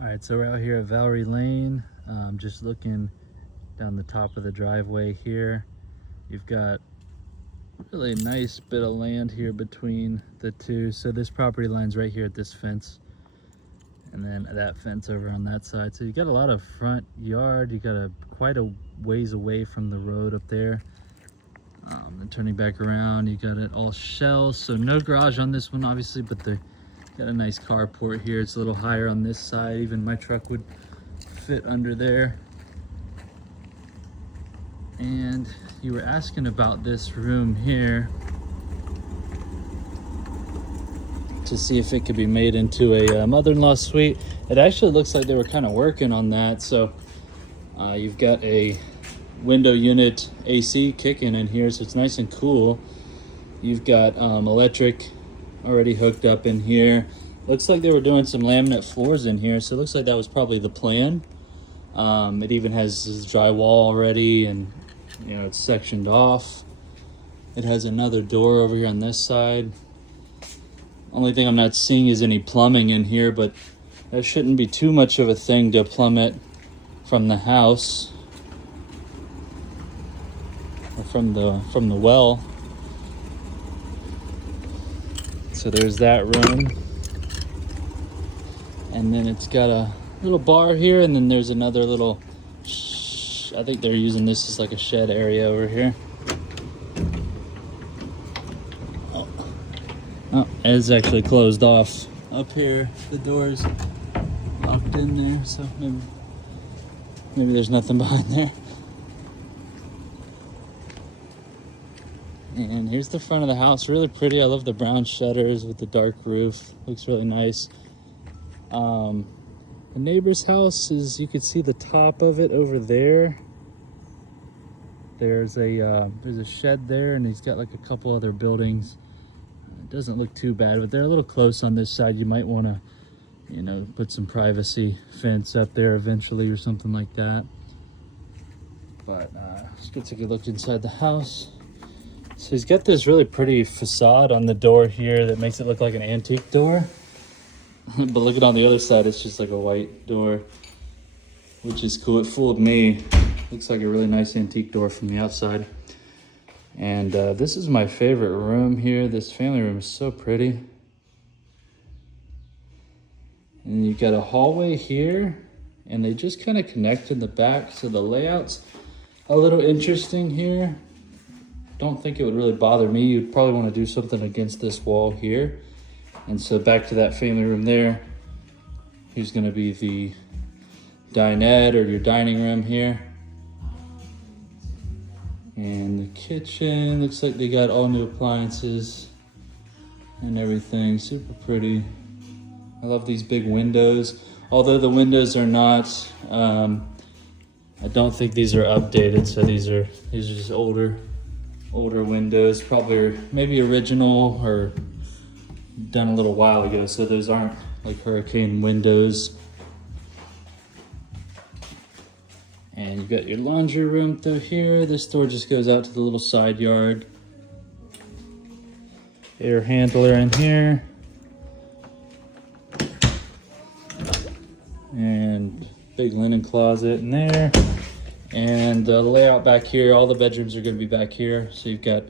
All right, so we're out here at Valrie Lane, just looking down the top of the driveway here. You've got really nice bit of land here between the two. So this property line's right here at this fence, and then that fence over on that side. So you got a lot of front yard. You got quite a ways away from the road up there. And turning back around, you got it all shells. So no garage on this one, obviously, but the got a nice carport here. It's a little higher on this side. Even my truck would fit under there. And you were asking about this room here to see if it could be made into a mother-in-law suite. It actually looks like they were kind of working on that. So you've got a window unit AC kicking in here, so it's nice and cool. You've got electric already hooked up in here. Looks like they were doing some laminate floors in here, so it looks like that was probably the plan. It even has drywall already, and it's sectioned off. It has another door over here on this side. Only thing I'm not seeing is any plumbing in here, but that shouldn't be too much of a thing to plumb it from the house or from the well. So there's that room. And then it's got a little bar here, and then there's another little, I think they're using this as like a shed area over here. Oh, it's actually closed off up here. The door's locked in there, so maybe there's nothing behind there. And here's the front of the house, really pretty. I love the brown shutters with the dark roof. Looks really nice. The neighbor's house is, you can see the top of it over there. There's a shed there, and he's got like a couple other buildings. It doesn't look too bad, but they're a little close on this side. You might want to, put some privacy fence up there eventually or something like that. But let's go take a look inside the house. So he's got this really pretty facade on the door here that makes it look like an antique door. But look at on the other side, it's just like a white door, which is cool. It fooled me. Looks like a really nice antique door from the outside. And this is my favorite room here. This family room is so pretty. And you've got a hallway here, and they just kind of connect in the back. So the layout's a little interesting here. Don't think it would really bother me. You'd probably want to do something against this wall here. And so back to that family room there. Here's going to be the dinette or your dining room here. And the kitchen, looks like they got all new appliances and everything. Super pretty. I love these big windows. Although the windows are not, I don't think these are updated. So these are just older windows, probably maybe original or done a little while ago. So those aren't like hurricane windows. And you've got your laundry room through here. This door just goes out to the little side yard. Air handler in here. And big linen closet in there. And the layout back here, all the bedrooms are going to be back here. So you've got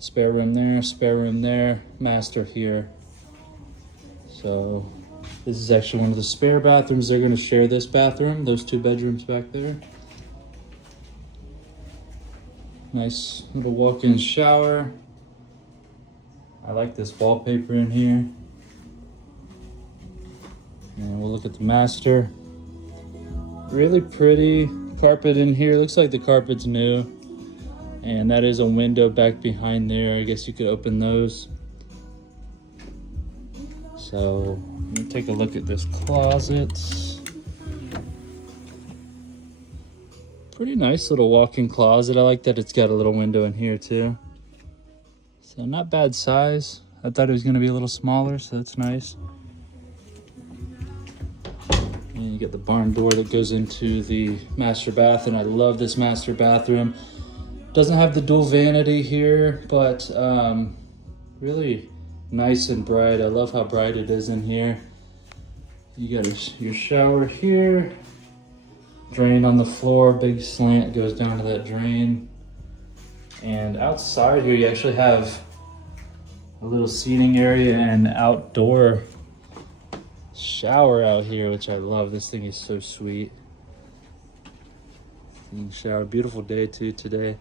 spare room there, master here. So this is actually one of the spare bathrooms. They're going to share this bathroom, those two bedrooms back there. Nice little walk-in shower. I like this wallpaper in here. And we'll look at the master. Really pretty carpet in here. Looks like the carpet's new. And that is a window back behind there. I guess you could open those. So let me take a look at this closet. Pretty nice little walk-in closet. I like that it's got a little window in here too. So not bad size. I thought it was going to be a little smaller, so that's nice. And you get the barn door that goes into the master bath, and I love this master bathroom. Doesn't have the dual vanity here, but really nice and bright. I love how bright it is in here. You got your shower here. Drain on the floor, big slant goes down to that drain. And outside here, you actually have a little seating area and outdoor shower out here, which I love. This thing is so sweet. You can shower. Beautiful day too today.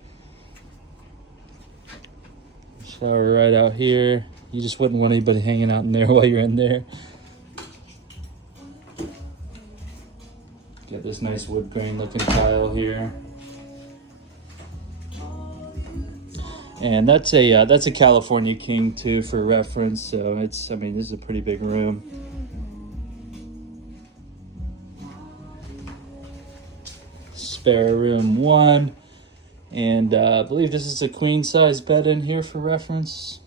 Shower right out here. You just wouldn't want anybody hanging out in there while you're in there. Got this nice wood grain looking tile here. And that's a California King too, for reference. So this is a pretty big room. Spare room 1. And I believe this is a queen size bed in here for reference.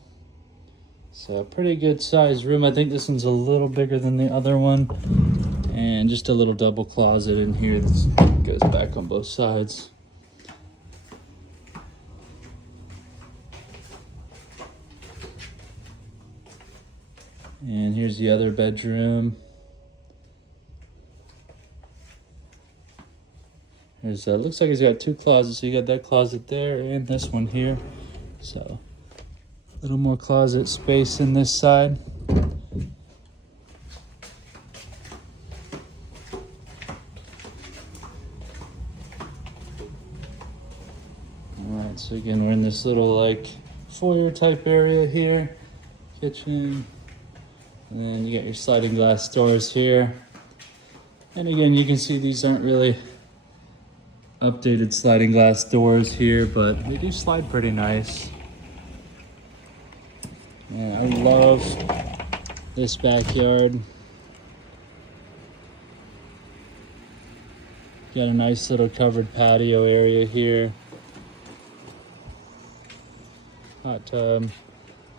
So a pretty good size room. I think this one's a little bigger than the other one. And just a little double closet in here that goes back on both sides. And here's the other bedroom. There's looks like he's got 2 closets. So you got that closet there and this one here. So a little more closet space in this side. Alright, so again, we're in this little like foyer type area here. Kitchen. And then you got your sliding glass doors here. And again, you can see these aren't really updated sliding glass doors here, but they do slide pretty nice. Yeah, I love this backyard. Got a nice little covered patio area here. Hot tub,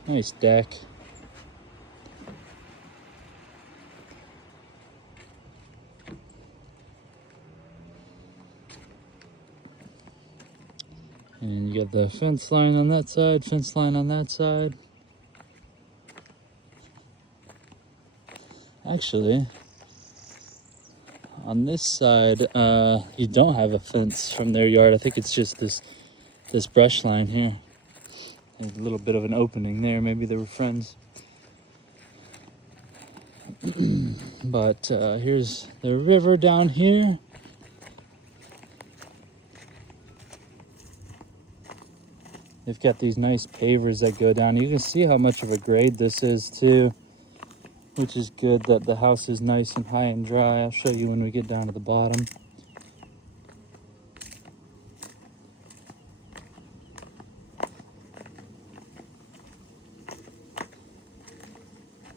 nice deck. And you got the fence line on that side, fence line on that side. Actually, on this side, you don't have a fence from their yard. I think it's just this brush line here. There's a little bit of an opening there. Maybe they were friends. But here's the river down here. They've got these nice pavers that go down. You can see how much of a grade this is too, which is good that the house is nice and high and dry. I'll show you when we get down to the bottom.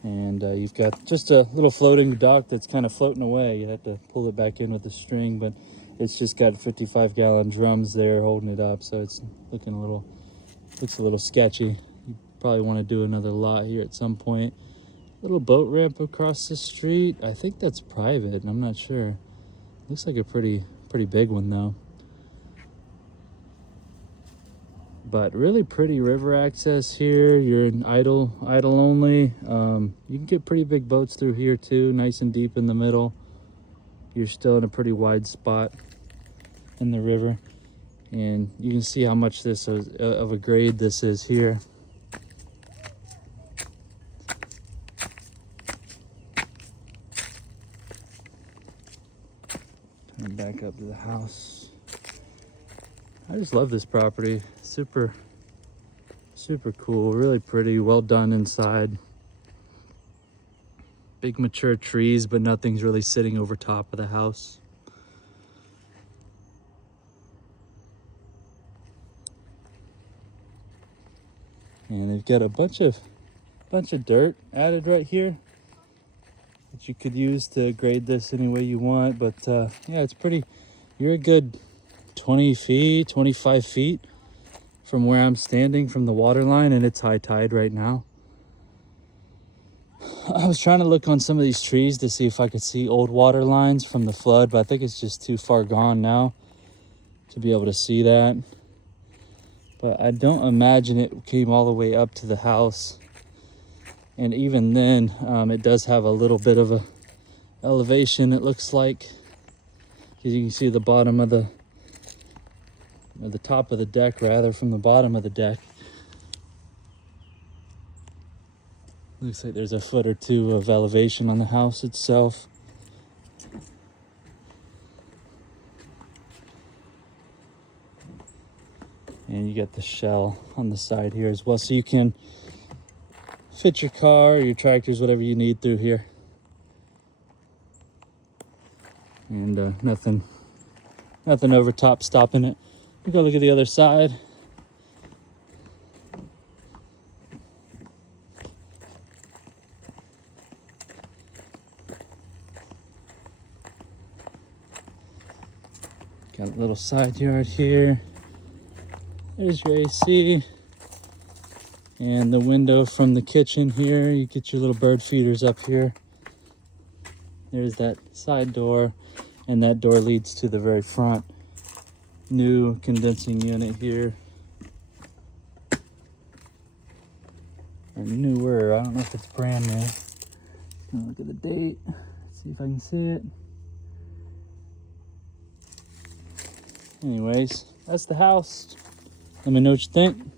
And you've got just a little floating dock that's kind of floating away. You have to pull it back in with a string, but it's just got 55-gallon drums there holding it up, so it's looks a little sketchy. You probably want to do another lot here at some point. Little boat ramp across the street. I think that's private. I'm not sure. Looks like a pretty big one though. But really pretty river access here. You're in idle only. You can get pretty big boats through here too, nice and deep in the middle. You're still in a pretty wide spot in the river. And you can see how much this is, of a grade this is here. Turn back up to the house. I just love this property. Super cool, really pretty, well done inside. Big mature trees, but nothing's really sitting over top of the house. And they've got a bunch of dirt added right here that you could use to grade this any way you want. But yeah, it's pretty. You're a good 20 feet, 25 feet from where I'm standing from the water line, and it's high tide right now. I was trying to look on some of these trees to see if I could see old water lines from the flood, but I think it's just too far gone now to be able to see that. But I don't imagine it came all the way up to the house. And even then, it does have a little bit of elevation, it looks like. As you can see the bottom of the top of the deck, rather, from the bottom of the deck. Looks like there's a foot or two of elevation on the house itself. And you get the shell on the side here as well, so you can fit your car or your tractors, whatever you need, through here. And nothing over top stopping it. We go look at the other side. Got a little side yard here. There's your AC. And the window from the kitchen here. You get your little bird feeders up here. There's that side door. And that door leads to the very front. New condensing unit here. Or newer. I don't know if it's brand new. Gonna look at the date. See if I can see it. Anyways, that's the house. Let me know what you think.